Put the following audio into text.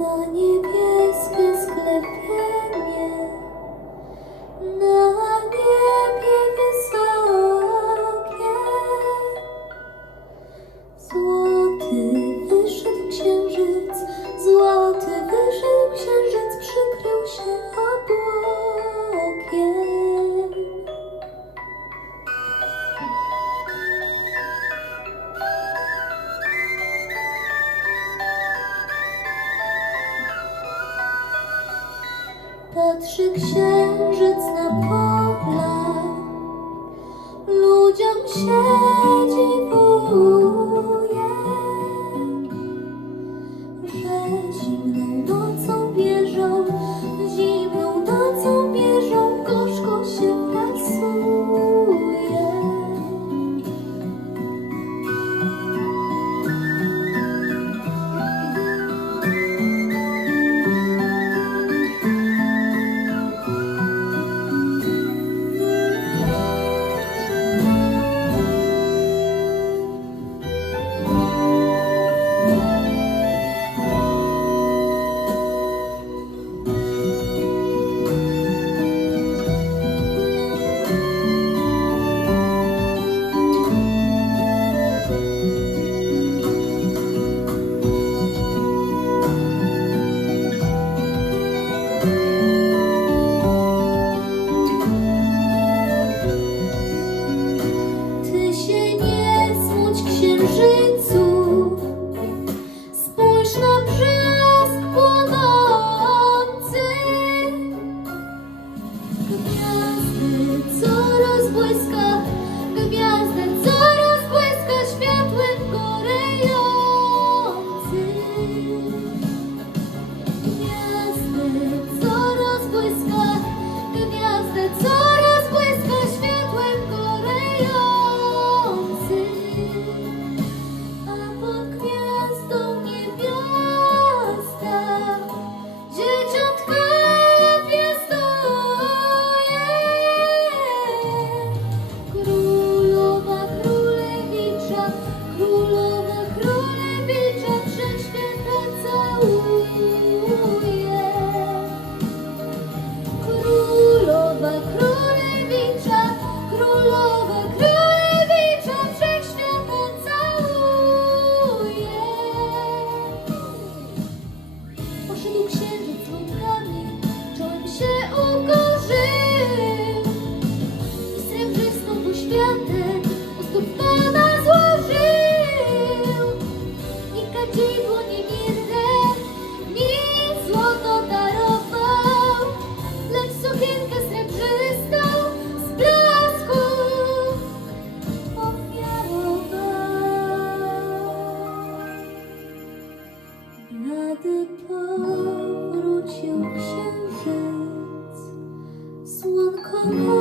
na niebieskie patrzy księżyc na pola, ludziom się Kiedy powrócił księżyc, słonko.